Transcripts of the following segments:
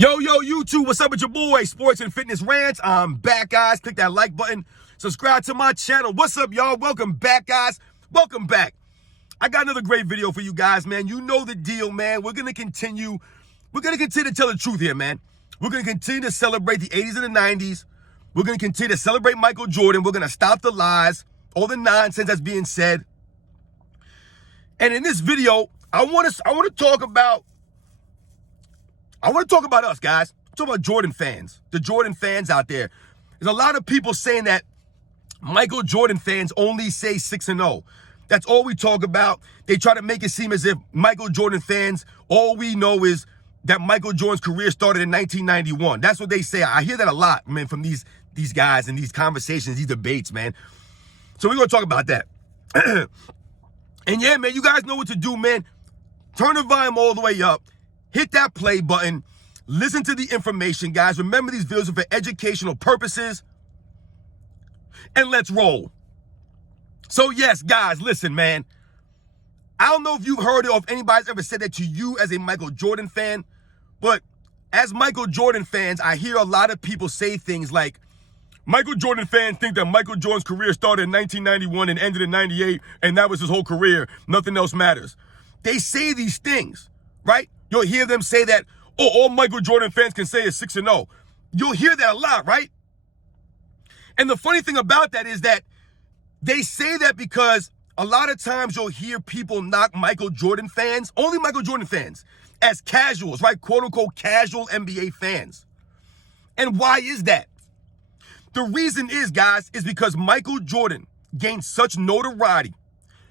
Yo, YouTube, what's up with your boy, Sports and Fitness Rants? I'm back, guys. Click that like button. Subscribe to my channel. What's up, y'all? Welcome back, guys. Welcome back. I got another great video for you guys, man. You know the deal, man. We're going to continue to tell the truth here, man. We're going to continue to celebrate the 80s and the 90s. We're going to continue to celebrate Michael Jordan. We're going to stop the lies, all the nonsense that's being said. And in this video, I want to talk about us, guys. I'm talking about Jordan fans, the Jordan fans out there. There's a lot of people saying that Michael Jordan fans only say 6-0. That's all we talk about. They try to make it seem as if Michael Jordan fans, all we know is that Michael Jordan's career started in 1991. That's what they say. I hear that a lot, man, from these guys and these conversations, these debates, man. So we're going to talk about that. And yeah, man, you guys know what to do, man. Turn the volume all the way up. Hit that play button. Listen to the information, guys. Remember, these videos are for educational purposes. And let's roll. So yes, guys, listen, man. I don't know if you've heard it or if anybody's ever said that to you as a Michael Jordan fan, but as Michael Jordan fans, I hear a lot of people say things like, Michael Jordan fans think that Michael Jordan's career started in 1991 and ended in 98, and that was his whole career. Nothing else matters. They say these things, right? You'll hear them say that, oh, all Michael Jordan fans can say is 6-0. You'll hear that a lot, right? And the funny thing about that is that they say that because a lot of times you'll hear people knock Michael Jordan fans, only Michael Jordan fans, as casuals, right? Quote unquote casual NBA fans. And why is that? The reason is, guys, is because Michael Jordan gained such notoriety,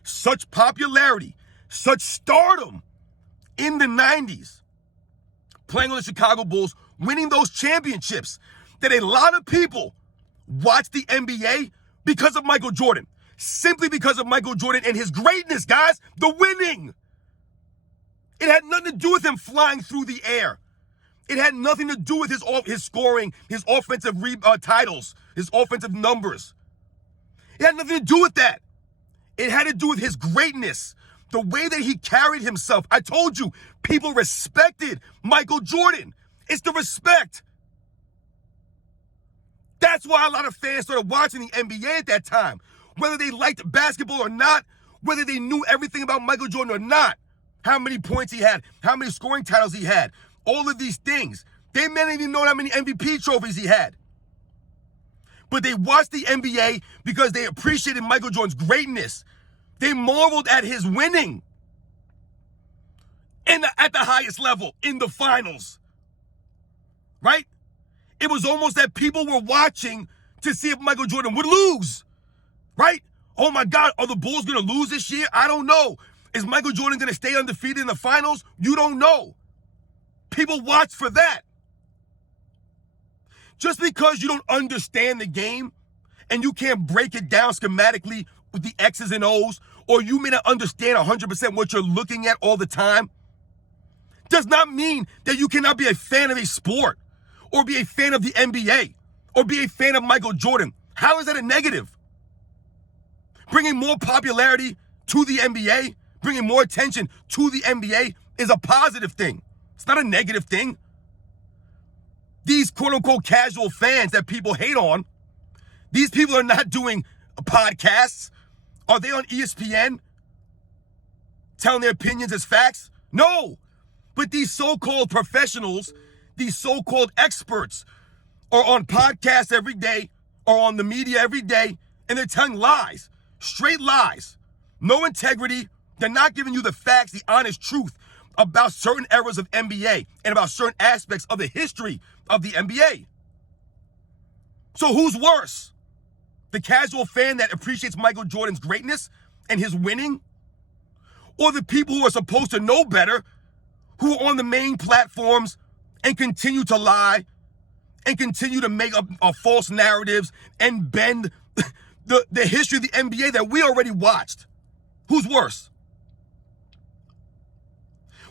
such popularity, such stardom in the 90s, playing on the Chicago Bulls, winning those championships, that a lot of people watch the NBA because of Michael Jordan. Simply because of Michael Jordan and his greatness, guys, the winning. It had nothing to do with him flying through the air. It had nothing to do with his scoring, his offensive titles, his offensive numbers. It had nothing to do with that. It had to do with his greatness, the way that he carried himself. I told you, people respected Michael Jordan. It's the respect. That's why a lot of fans started watching the NBA at that time. Whether they liked basketball or not, whether they knew everything about Michael Jordan or not, how many points he had, how many scoring titles he had, all of these things. They may not even know how many MVP trophies he had. But they watched the NBA because they appreciated Michael Jordan's greatness. They marveled at his winning at the highest level, in the finals, right? It was almost that people were watching to see if Michael Jordan would lose, right? Oh my God, are the Bulls going to lose this year? I don't know. Is Michael Jordan going to stay undefeated in the finals? You don't know. People watch for that. Just because you don't understand the game and you can't break it down schematically with the X's and O's, or you may not understand 100% what you're looking at all the time, does not mean that you cannot be a fan of a sport, or be a fan of the NBA, or be a fan of Michael Jordan. How is that a negative? Bringing more popularity to the NBA, bringing more attention to the NBA is a positive thing. It's not a negative thing. These quote-unquote casual fans that people hate on, these people are not doing podcasts. Are they on ESPN telling their opinions as facts? No. But these so-called professionals, these so-called experts are on podcasts every day, or on the media every day, and they're telling lies, straight lies, no integrity. They're not giving you the facts, the honest truth about certain eras of NBA and about certain aspects of the history of the NBA. So who's worse? The casual fan that appreciates Michael Jordan's greatness and his winning? Or the people who are supposed to know better, who are on the main platforms and continue to lie and continue to make up false narratives and bend the history of the NBA that we already watched? Who's worse?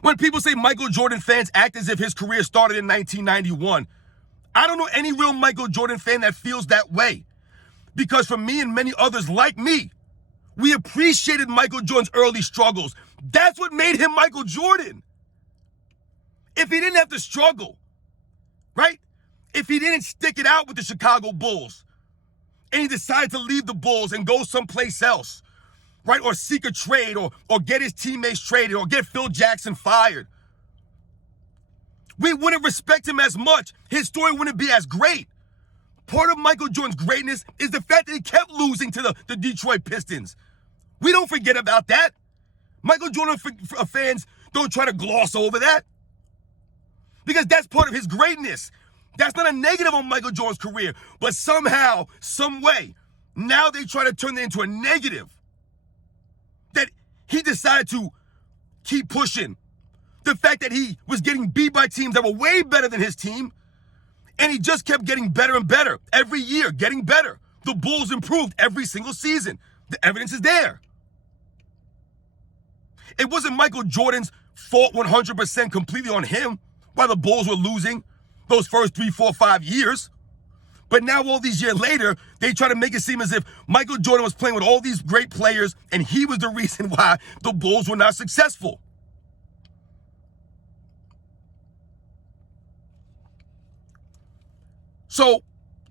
When people say Michael Jordan fans act as if his career started in 1991, I don't know any real Michael Jordan fan that feels that way. Because for me and many others like me, we appreciated Michael Jordan's early struggles. That's what made him Michael Jordan. If he didn't have to struggle, right? If he didn't stick it out with the Chicago Bulls and he decided to leave the Bulls and go someplace else, right? Or seek a trade or get his teammates traded or get Phil Jackson fired, we wouldn't respect him as much. His story wouldn't be as great. Part of Michael Jordan's greatness is the fact that he kept losing to the Detroit Pistons. We don't forget about that. Michael Jordan fans don't try to gloss over that, because that's part of his greatness. That's not a negative on Michael Jordan's career, but somehow, some way, now they try to turn it into a negative. That he decided to keep pushing. The fact that he was getting beat by teams that were way better than his team, and he just kept getting better and better every year, getting better. The Bulls improved every single season. The evidence is there. It wasn't Michael Jordan's fault 100% completely on him while the Bulls were losing those first 3, 4, 5 years. But now all these years later, they try to make it seem as if Michael Jordan was playing with all these great players and he was the reason why the Bulls were not successful. So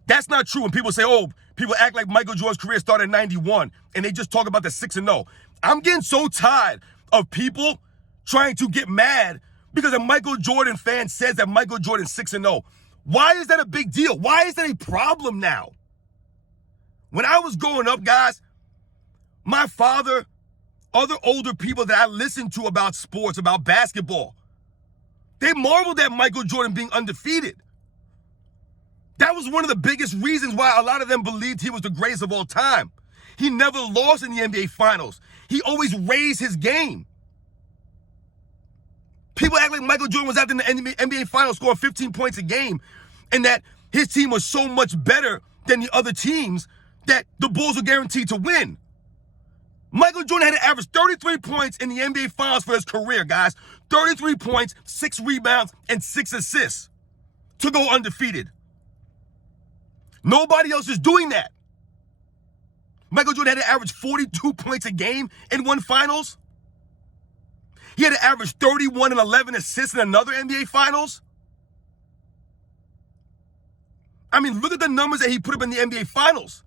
that's not true when people say, oh, people act like Michael Jordan's career started in 91 and they just talk about the 6-0. I'm getting so tired of people trying to get mad because a Michael Jordan fan says that Michael Jordan's 6-0. Why is that a big deal? Why is that a problem now? When I was growing up, guys, my father, other older people that I listened to about sports, about basketball, they marveled at Michael Jordan being undefeated. That was one of the biggest reasons why a lot of them believed he was the greatest of all time. He never lost in the NBA Finals. He always raised his game. People act like Michael Jordan was out in the NBA Finals scoring 15 points a game and that his team was so much better than the other teams that the Bulls were guaranteed to win. Michael Jordan had to average 33 points in the NBA Finals for his career, guys. 33 points, 6 rebounds, and 6 assists to go undefeated. Nobody else is doing that. Michael Jordan had to average 42 points a game in one finals. He had to average 31 and 11 assists in another NBA Finals. I mean, look at the numbers that he put up in the NBA Finals.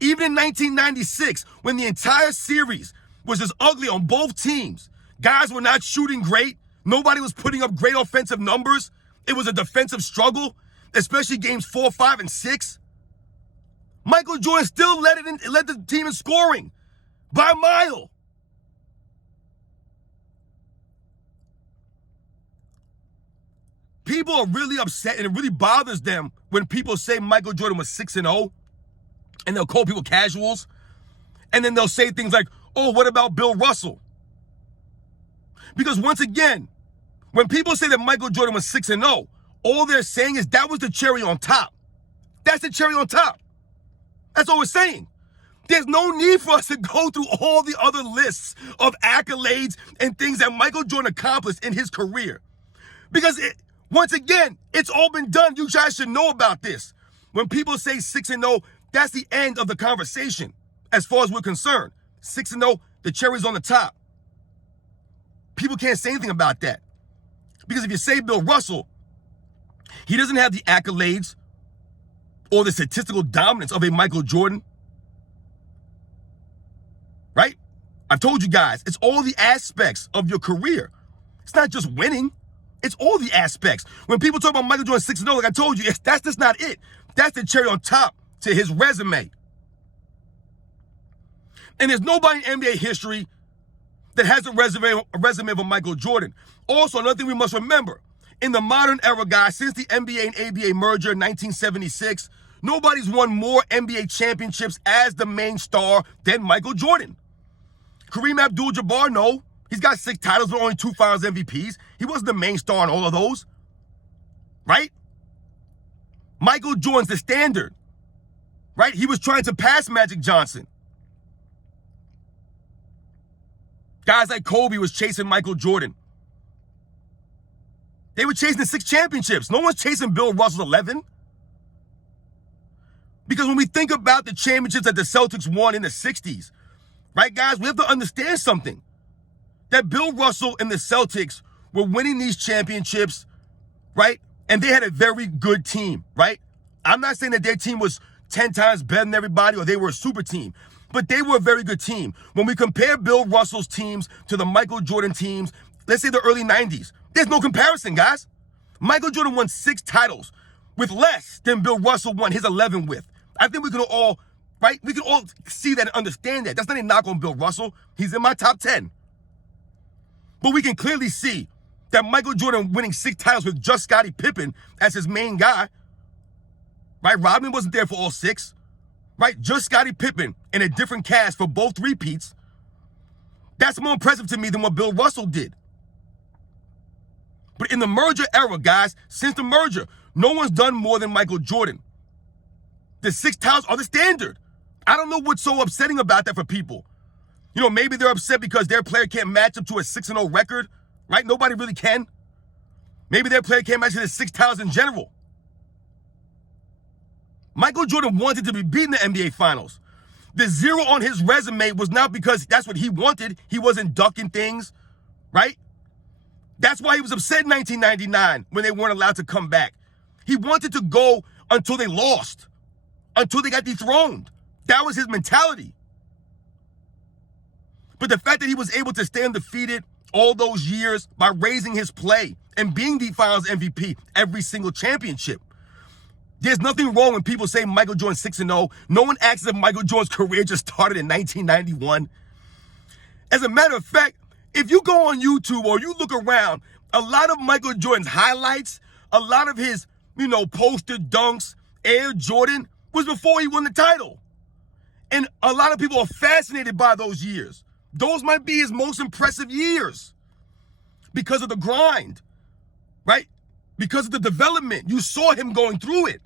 Even in 1996, when the entire series was just ugly on both teams, guys were not shooting great, nobody was putting up great offensive numbers, it was a defensive struggle, especially games 4, 5, and 6. Michael Jordan still led the team in scoring by a mile. People are really upset, and it really bothers them when people say Michael Jordan was 6-0, and they'll call people casuals, and then they'll say things like, oh, what about Bill Russell? Because once again, when people say that Michael Jordan was 6-0, all they're saying is that was the cherry on top. That's the cherry on top. That's all we're saying. There's no need for us to go through all the other lists of accolades and things that Michael Jordan accomplished in his career. Because, once again, it's all been done. You guys should know about this. When people say 6-0, that's the end of the conversation as far as we're concerned. 6-0, the cherry's on the top. People can't say anything about that. Because if you say Bill Russell, he doesn't have the accolades or the statistical dominance of a Michael Jordan. Right? I've told you guys, it's all the aspects of your career. It's not just winning. It's all the aspects. When people talk about Michael Jordan 6-0, like I told you, that's just not it. That's the cherry on top to his resume. And there's nobody in NBA history that has a resume of a Michael Jordan. Also, another thing we must remember, in the modern era, guys, since the NBA and ABA merger in 1976, nobody's won more NBA championships as the main star than Michael Jordan. Kareem Abdul-Jabbar, no. He's got 6 titles, but only 2 Finals MVPs. He wasn't the main star in all of those. Right? Michael Jordan's the standard. Right? He was trying to pass Magic Johnson. Guys like Kobe was chasing Michael Jordan. They were chasing 6 championships. No one's chasing Bill Russell's 11. Because when we think about the championships that the Celtics won in the 60s, right, guys, we have to understand something. That Bill Russell and the Celtics were winning these championships, right? And they had a very good team, right? I'm not saying that their team was 10 times better than everybody or they were a super team, but they were a very good team. When we compare Bill Russell's teams to the Michael Jordan teams, let's say the early 90s, there's no comparison, guys. Michael Jordan won 6 titles with less than Bill Russell won his 11 with. I think we can all, right? We can all see that and understand that. That's not a knock on Bill Russell. He's in my top 10. But we can clearly see that Michael Jordan winning 6 titles with just Scottie Pippen as his main guy, right? Rodman wasn't there for all 6, right? Just Scottie Pippen in a different cast for both repeats. That's more impressive to me than what Bill Russell did. But in the merger era, guys, since the merger, no one's done more than Michael Jordan. The 6 titles are the standard. I don't know what's so upsetting about that for people. You know, maybe they're upset because their player can't match up to a 6-0 record, right? Nobody really can. Maybe their player can't match to the 6 titles in general. Michael Jordan wanted to be beaten in the NBA Finals. The 0 on his resume was not because that's what he wanted. He wasn't ducking things, right? That's why he was upset in 1999 when they weren't allowed to come back. He wanted to go until they lost, until they got dethroned. That was his mentality. But the fact that he was able to stay undefeated all those years by raising his play and being the Finals MVP every single championship. There's nothing wrong when people say Michael Jordan 6-0. No one asks if Michael Jordan's career just started in 1991. As a matter of fact, if you go on YouTube or you look around, a lot of Michael Jordan's highlights, a lot of his, poster dunks, Air Jordan, was before he won the title. And a lot of people are fascinated by those years. Those might be his most impressive years because of the grind, right? Because of the development. You saw him going through it.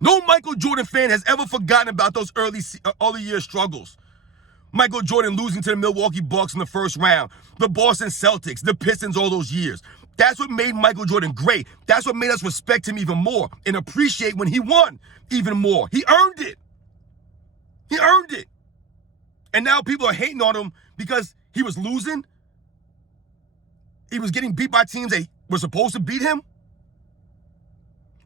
No Michael Jordan fan has ever forgotten about those early year struggles. Michael Jordan losing to the Milwaukee Bucks in the first round, the Boston Celtics, the Pistons all those years. That's what made Michael Jordan great. That's what made us respect him even more and appreciate when he won even more. He earned it. He earned it. And now people are hating on him because he was losing. He was getting beat by teams that were supposed to beat him.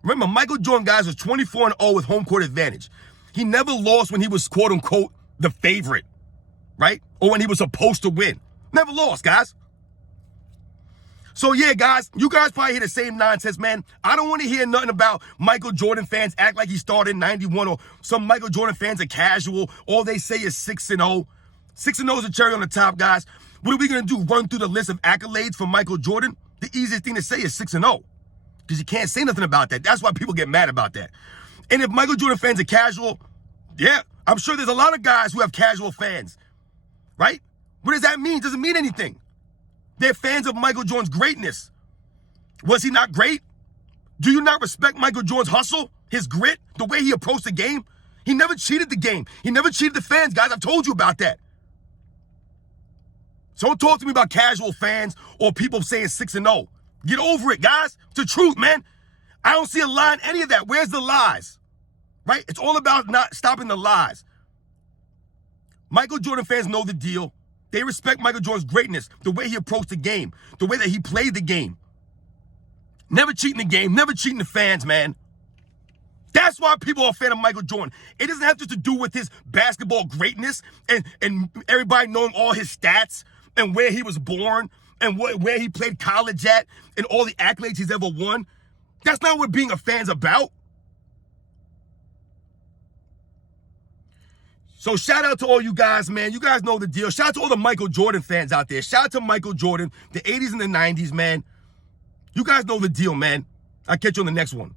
Remember, Michael Jordan, guys, was 24-0 with home court advantage. He never lost when he was, quote-unquote, the favorite, right? Or when he was supposed to win. Never lost, guys. So, yeah, guys, you guys probably hear the same nonsense, man. I don't want to hear nothing about Michael Jordan fans act like he started in 91 or some Michael Jordan fans are casual. All they say is 6-0. 6-0 is a cherry on the top, guys. What are we going to do, run through the list of accolades for Michael Jordan? The easiest thing to say is 6-0 because you can't say nothing about that. That's why people get mad about that. And if Michael Jordan fans are casual, yeah, I'm sure there's a lot of guys who have casual fans, right? What does that mean? It doesn't mean anything. They're fans of Michael Jordan's greatness. Was he not great? Do you not respect Michael Jordan's hustle, his grit, the way he approached the game? He never cheated the game. He never cheated the fans, guys. I've told you about that. So don't talk to me about casual fans or people saying 6-0. Get over it, guys. It's the truth, man. I don't see a lie in any of that. Where's the lies? Right? It's all about not stopping the lies. Michael Jordan fans know the deal. They respect Michael Jordan's greatness, the way he approached the game, the way that he played the game. Never cheating the game, never cheating the fans, man. That's why people are a fan of Michael Jordan. It doesn't have to do with his basketball greatness and everybody knowing all his stats and where he was born and where he played college at and all the accolades he's ever won. That's not what being a fan's about. So shout out to all you guys, man. You guys know the deal. Shout out to all the Michael Jordan fans out there. Shout out to Michael Jordan, the 80s and the 90s, man. You guys know the deal, man. I'll catch you on the next one.